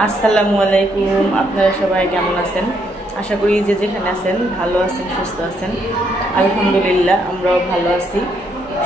আসসালামু আলাইকুম। আপনারা সবাই কেমন আছেন? আশা করি যে যেখানে আছেন ভালো আছেন, সুস্থ আছেন। আলহামদুলিল্লাহ আমরাও ভালো আছি,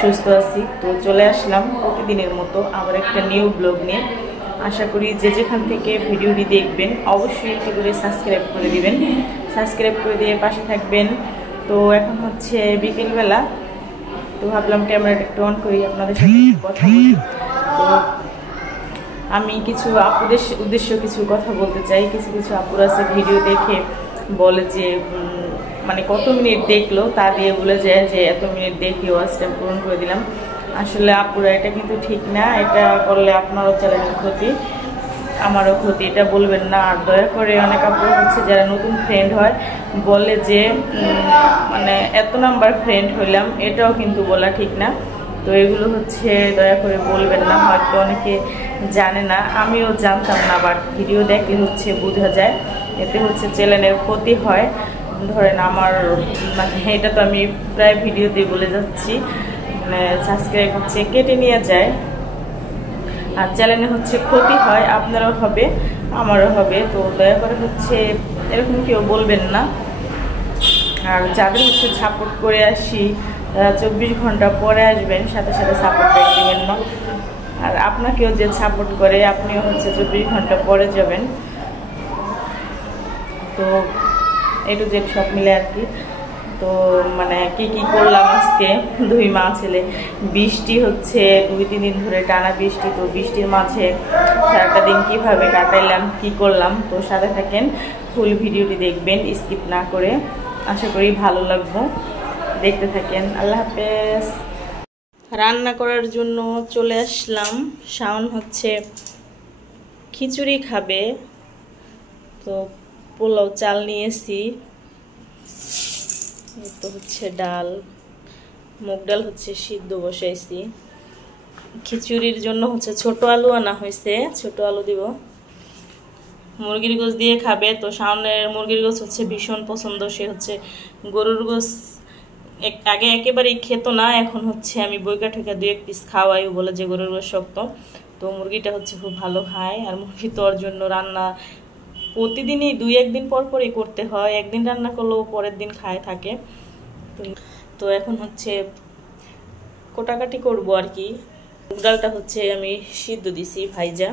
সুস্থ আছি। তো চলে আসলাম প্রতিদিনের মতো আবার একটা নিউ ব্লগ নিয়ে। আশা করি যে যেখান থেকে ভিডিওটি দেখবেন অবশ্যই একটু করে সাবস্ক্রাইব করে দিবেন, সাবস্ক্রাইব করে দিয়ে পাশে থাকবেন। তো এখন হচ্ছে বিকেলবেলা, তো ভাবলাম ক্যামেরাটা একটু অন করি, আপনাদের সাথে কথা বলি। তো আমি কিছু আপুদের উদ্দেশ্য কিছু কথা বলতে চাই। কিছু কিছু আপুর আছে ভিডিও দেখে বলে যে মানে কত মিনিট দেখলো তা দিয়ে বলে যায় যে এত মিনিট দেখে ওয়াচ টাইম পূরণ করে দিলাম। আসলে আপুরা এটা কিন্তু ঠিক না, এটা করলে আপনারও চ্যানেলের ক্ষতি, আমারও ক্ষতি, এটা বলবেন না। আর দয়া করে অনেক আপুরা হচ্ছে যারা নতুন ফ্রেন্ড হয় বলে যে মানে এত নাম্বার ফ্রেন্ড হইলাম, এটাও কিন্তু বলা ঠিক না। তো এগুলো হচ্ছে দয়া করে বলবেন না, হয়তো অনেকে জানে না, আমিও জানতাম না, বাট ভিডিও দেখলে হচ্ছে বোঝা যায়। এতে হচ্ছে চ্যানেলের ক্ষতি হয়। ধরেন আমার মানে এটা তো আমি প্রায় ভিডিওতে বলে যাচ্ছি, মানে সাবস্ক্রাইব হচ্ছে কেটে নিয়ে যায় আর চ্যানেলে হচ্ছে ক্ষতি হয়, আপনারও হবে আমারও হবে। তো দয়া করে হচ্ছে এরকম কেউ বলবেন না। আর যাদের হচ্ছে সাপোর্ট করে আসি 24 ঘন্টা পরে আসবেন, সাথে সাথে সাপোর্ট দিবেন না। আর আপনাকেও যে সাপোর্ট করে আপনিও হচ্ছে 24 ঘন্টা পরে যাবেন। তো একটু যে সব মিলে আর কি। তো মানে কি করলাম আজকে, 2 মা ছেলে, বৃষ্টি হচ্ছে 2-3 দিন ধরে টানা বৃষ্টি। তো বৃষ্টির মাঝে সারাটা দিন কীভাবে কাটাইলাম, কি করলাম, তো সাথে থাকেন, ফুল ভিডিওটি দেখবেন স্কিপ না করে। আশা করি ভালো লাগবে, দেখতে থাকেন। আল্লাহ হাফেজ। রান্না করার জন্য চলে আসলাম। শাওন হচ্ছে খিচুড়ি খাবে, তো পোলাও চাল নিয়েছি। তো হচ্ছে ডাল, মুগ ডাল হচ্ছে সিদ্ধ বসাইছি। খিচুড়ির জন্য হচ্ছে ছোট আলু আনা হয়েছে, ছোট আলু দিব। মুরগির গোশ দিয়ে খাবে। তো শাওনের মুরগির গোশ হচ্ছে ভীষণ পছন্দ, সে হচ্ছে গরুর গোশ আগে একেবারেই খেত না, এখন হচ্ছে আমি বইকা ঠেকা 2-1 পিস খাওয়াই, বলে যে গরুর গোশ শক্ত। তো মুরগিটা হচ্ছে খুব ভালো খায়। আর মুরগি তোর জন্য রান্না প্রতিদিনই 2-1 দিন পর পরই করতে হয়, একদিন রান্না করলেও পরের দিন খায় থাকে। তো এখন হচ্ছে কোটাকাটি করব আর কি। মুগ ডালটা হচ্ছে আমি সিদ্ধ দিছি ভাইজা।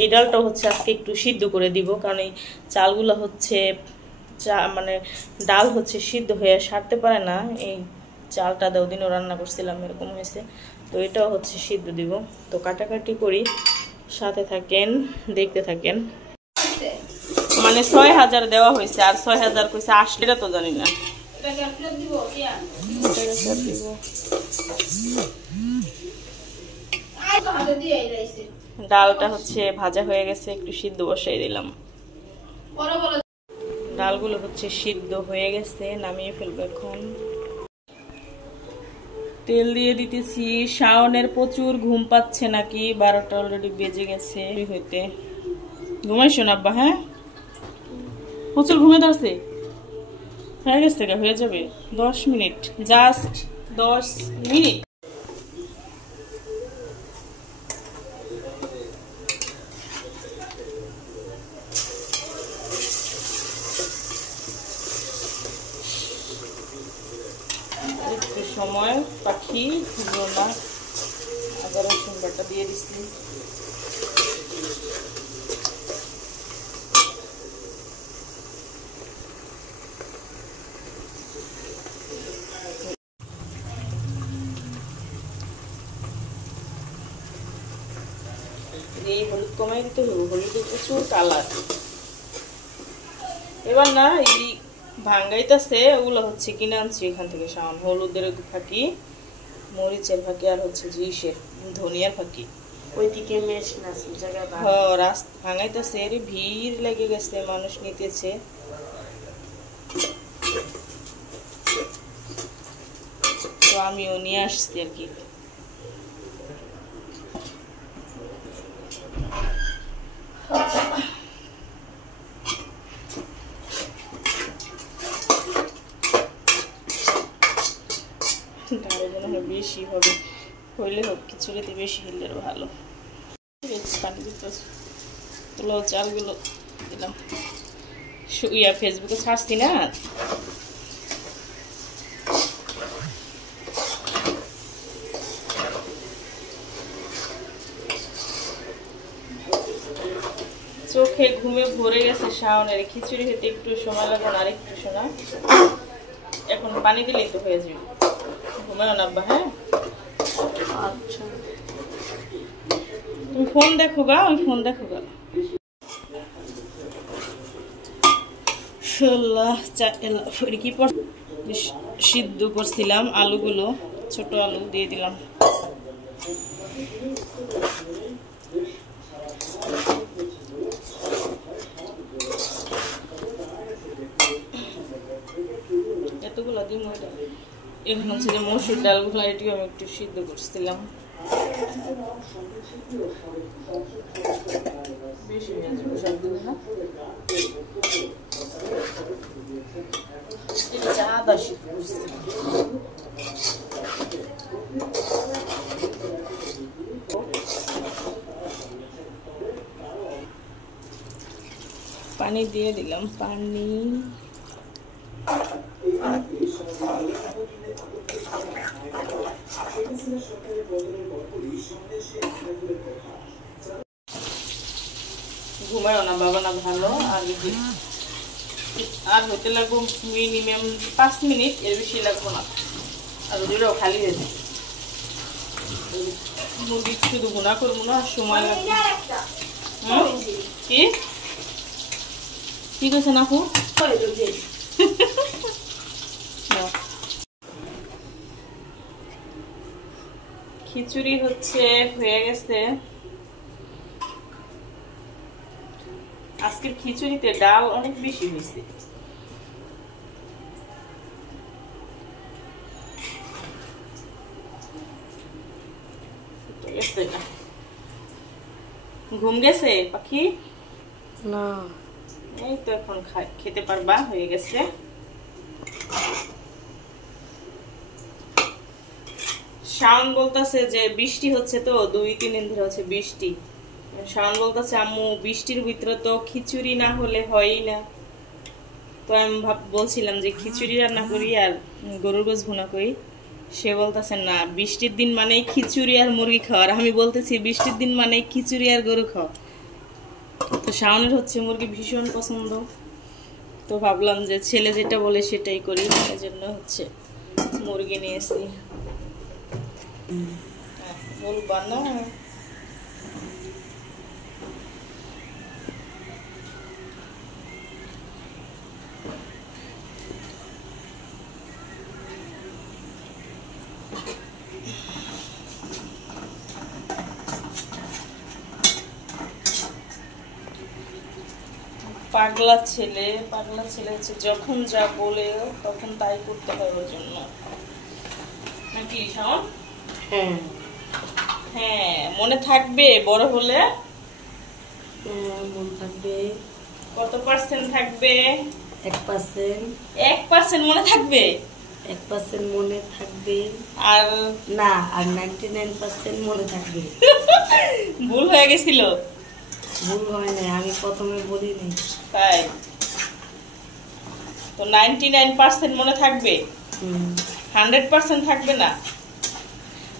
এই ডালটা হচ্ছে আজকে একটু সিদ্ধ করে দিব, কারণ এই চালগুলো হচ্ছে মানে ডাল হচ্ছে সিদ্ধ হয়ে সারতে পারে না। এই চালটা ওদিনও রান্না করছিলাম, এরকম হয়েছে। তো এটাও হচ্ছে সিদ্ধ দিব। তো কাটাকাটি করি, সাথে থাকেন, দেখতে থাকেন। মানে 6000 দেওয়া হয়েছে, আর 6000 কইছে আসলে তো জানি না। ডালটা হচ্ছে ভাজা হয়ে গেছে, একটু সিদ্ধ বসাই দিলাম। ডালগুলো হচ্ছে সিদ্ধ হয়ে গেছে, নামিয়ে ফেলবো এখন। তেল দিয়ে দিতেছি। শাওনের প্রচুর ঘুম পাচ্ছে নাকি, 12টা অলরেডি বেজে গেছে হইতে। ঘুমাইছো না আব্বা? হ্যাঁ, প্রচুর ঘুমে ধরছে। হয়ে গেছে, হয়ে যাবে 10 মিনিট, জাস্ট 10 মিনিট। একটু সময় পাখি না, আদা রসুন বাটা দিয়ে দিচ্ছি। এই হলুদ কমাই দিতে হবে, হলুদের প্রচুর কালার। এবার না এই ভাঙ্গাইতেছে, ওগুলো হচ্ছে কিনে আনছি এখান থেকে। শাওন হলুদের ফাঁকি, মরিচের ফাঁকি, আর হচ্ছে জিসের ধনিয়ার ফাঁকি। ওইদিকে মেশ না জায়গা রাস্তা ভাঙাইতেছে, এর ভিড় লেগে গেছে, মানুষ নিতেছে। তো আমিও নিয়ে আসছি আর কি। বেশি হবে, হইলে হোক, খিচুড়িতে বেশি হইলে ভালো। পানি দিতে তুলো চালগুলো দিলাম, ফেসবুকে ছাড়ছি না। চোখে ঘুমে ভরে গেছে শাওনের, খিচুড়ি খেতে একটু সময় লাগবে না, আর একটু শোনা, এখন পানি দিলেই তো হয়ে যাবে। ঘুমাও না আব্বা, হ্যাঁ? আচ্ছা, তুমি ফোন দেখো গা, ওই ফোন দেখো গা। কি সিদ্ধ করছিলাম আলুগুলো, ছোট আলু দিয়ে দিলাম। এতগুলো দিন এখন হচ্ছে যে মসুর ডালগুলো এটিও আমি একটু সিদ্ধ করছিলাম। বেশি আদা সিদ্ধ করছিলাম। পানি দিয়ে দিলাম, পানি ঘুমায়ও না বাবা না, ভালো। আর হতে লাগবো মিনিমাম 5 মিনিট, এর বেশি লাগবো না। আর ওদেরও খালি হয়ে যায়, মুরগি শুধু ভুনা করবো না, সময় লাগবে। কি কি করছে নাকু? খিচুড়ি হচ্ছে হয়ে গেছে। আজকের খিচুড়িতে ডাল অনেক বেশি হয়েছে। ঘুম গেছে পাখি? না, এই তো এখন খেতে পারবা, হয়ে গেছে। শাওন বলতেছে যে বৃষ্টি হচ্ছে, তো 2-3 দিন ধরে হচ্ছে বৃষ্টি। শাওন বলতেছে আম্মু বৃষ্টির ভিতরে তো খিচুড়ি না হলে হয়ই না। তো আমি বলছিলাম যে খিচুড়ি রান্না করি আর গরুর গোশ ভুনা করি। সে বলতেছে না, বৃষ্টির দিন মানে খিচুড়ি আর মুরগি খাওয়া। আর আমি বলতেছি বৃষ্টির দিন মানে খিচুড়ি আর গরু খাওয়া। তো শাওনের হচ্ছে মুরগি ভীষণ পছন্দ, তো ভাবলাম যে ছেলে যেটা বলে সেটাই করি, এই জন্য হচ্ছে মুরগি নিয়েছি। বলবা না? পাগলা ছেলে হচ্ছে যখন যা বলে তখন তাই করতে হয় ওর জন্য, নাকি শাওন? হ্যাঁ হ্যাঁ, মনে থাকবে বড় হলে? মনে থাকবে। কত পার্সেন্ট থাকবে? 1%। 1% মনে থাকবে? 1% মনে থাকবে, আর না, আর 99% মনে থাকবে। ভুল হয়ে গেছিল? ভুল হয় না, আমি প্রথমে বলি নাই। তাই তো 99% মনে থাকবে, 100% থাকবে না।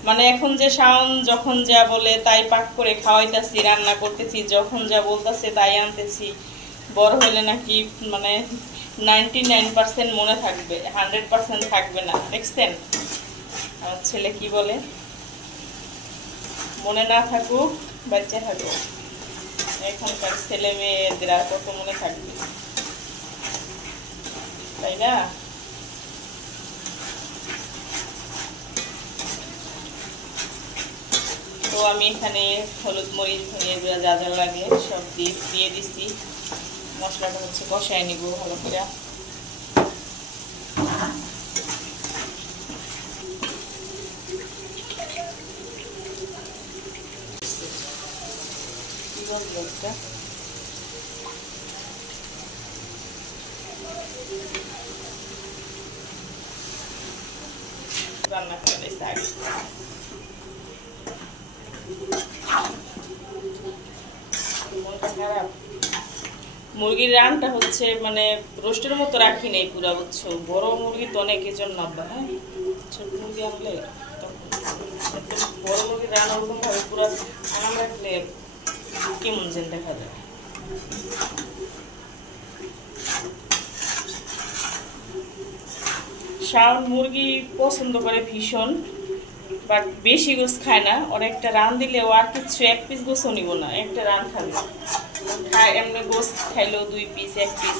মানে এখন যে শাওন যখন যা বলে তাই পাক করে খাওয়াইতেছি, রান্না করতেছি, যখন যা বলতেছে তাই আনতেছি, বড় হলে নাকি মানে 99% মনে থাকবে, 100% থাকবে না। দেখছেন আমার ছেলে কি বলে? মনে না থাকুক, বাচ্চা থাকুক, এখনকার ছেলে মেয়েদের আর কত মনে থাকবে, তাই না? তো আমি এখানে হলুদ মরিচ ধনিয়া গুঁড়া যা যা লাগে সব দিয়ে দিছি। মশলাটা হচ্ছে কষায় নিব ভালো করে। রান্না করে দিয়েছি আগে। মনটা খারাপ। মুরগির রানটা হচ্ছে মানে রোস্টের মতো রাখি নাই পুরা, বুঝছো? বড় মুরগি তো অনেকের জন্য আব্বা, হ্যাঁ ছোট মুরগি আনলে বড় মুরগির রান ওরকম ভাবে পুরো আনাম রাখলে কেমন যেন দেখা যায়। শাওন মুরগি পছন্দ করে ভীষণ, বাট বেশি গোস খায় না। ওর একটা রান দিলে ও আর কিছু এক পিস গোসও নিব না, একটা রান খাবে। খায় এমনি গোস খাইলেও 2 পিস 1 পিস,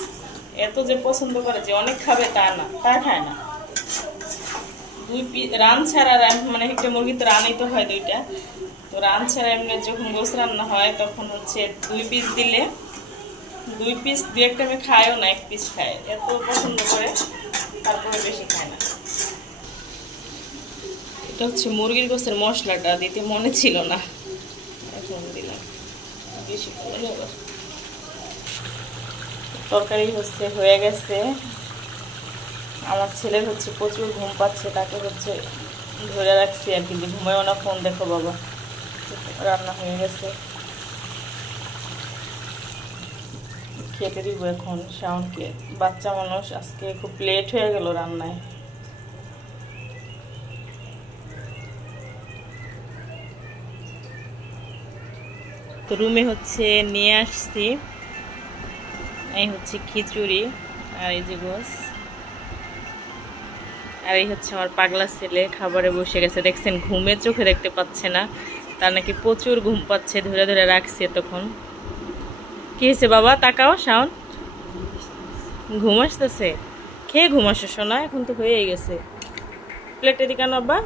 এত যে পছন্দ করে যে অনেক খাবে তা না, তা খায় না। 2 পিস রান ছাড়া মানে একটা মুরগি তো রানই তো হয় 2টা, তো রান ছাড়া এমনি যখন গোস রান্না হয় তখন হচ্ছে 2 পিস দিলে 2 পিস 2 টাইমে খায়ও না, 1 পিস খায়। এত পছন্দ করে, তারপরে বেশি খায় না। এটা হচ্ছে মুরগির গোসের মশলাটা দিতে মনে ছিল না, এখন দিলাম। বেশি তরকারি হচ্ছে হয়ে গেছে। আমার ছেলের হচ্ছে প্রচুর ঘুম পাচ্ছে, তাকে হচ্ছে ধরে রাখছি আর কি, ঘুমায়ও না, ফোন দেখো বাবা। রান্না হয়ে গেছে, খেতে দিব এখন শাওনকে। বাচ্চা মানুষ, আজকে খুব লেট হয়ে গেল রান্নায়। তো রুমে হচ্ছে নিয়ে আসছি, এই হচ্ছে খিচুড়ি আর এই যে গোস, আর এই হচ্ছে আমার পাগলা ছেলে খাবারে বসে গেছে। দেখছেন ঘুমে চোখে দেখতে পাচ্ছে না, তার নাকি প্রচুর ঘুম পাচ্ছে, ধরে ধরে রাখছে। তখন কি হয়েছে বাবা? তাকাও শাওন, ঘুম আসতেছে? খেয়ে ঘুম আসে শোনা, এখন তো হয়েই গেছে। প্লেটে দি কেন আব্বা?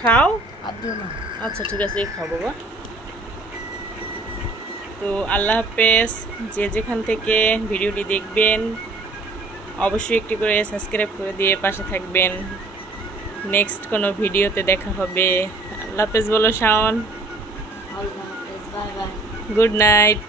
খাও, আচ্ছা ঠিক আছে খাও বাবা। তো আল্লাহ হাফেজ। যে যেখান থেকে ভিডিওটি দেখবেন অবশ্যই একটি করে সাবস্ক্রাইব করে দিয়ে পাশে থাকবেন। নেক্সট কোনো ভিডিওতে দেখা হবে। আল্লাহ হাফেজ বলো শাওন। আল্লাহ হাফেজ, বাই বাই, গুড নাইট।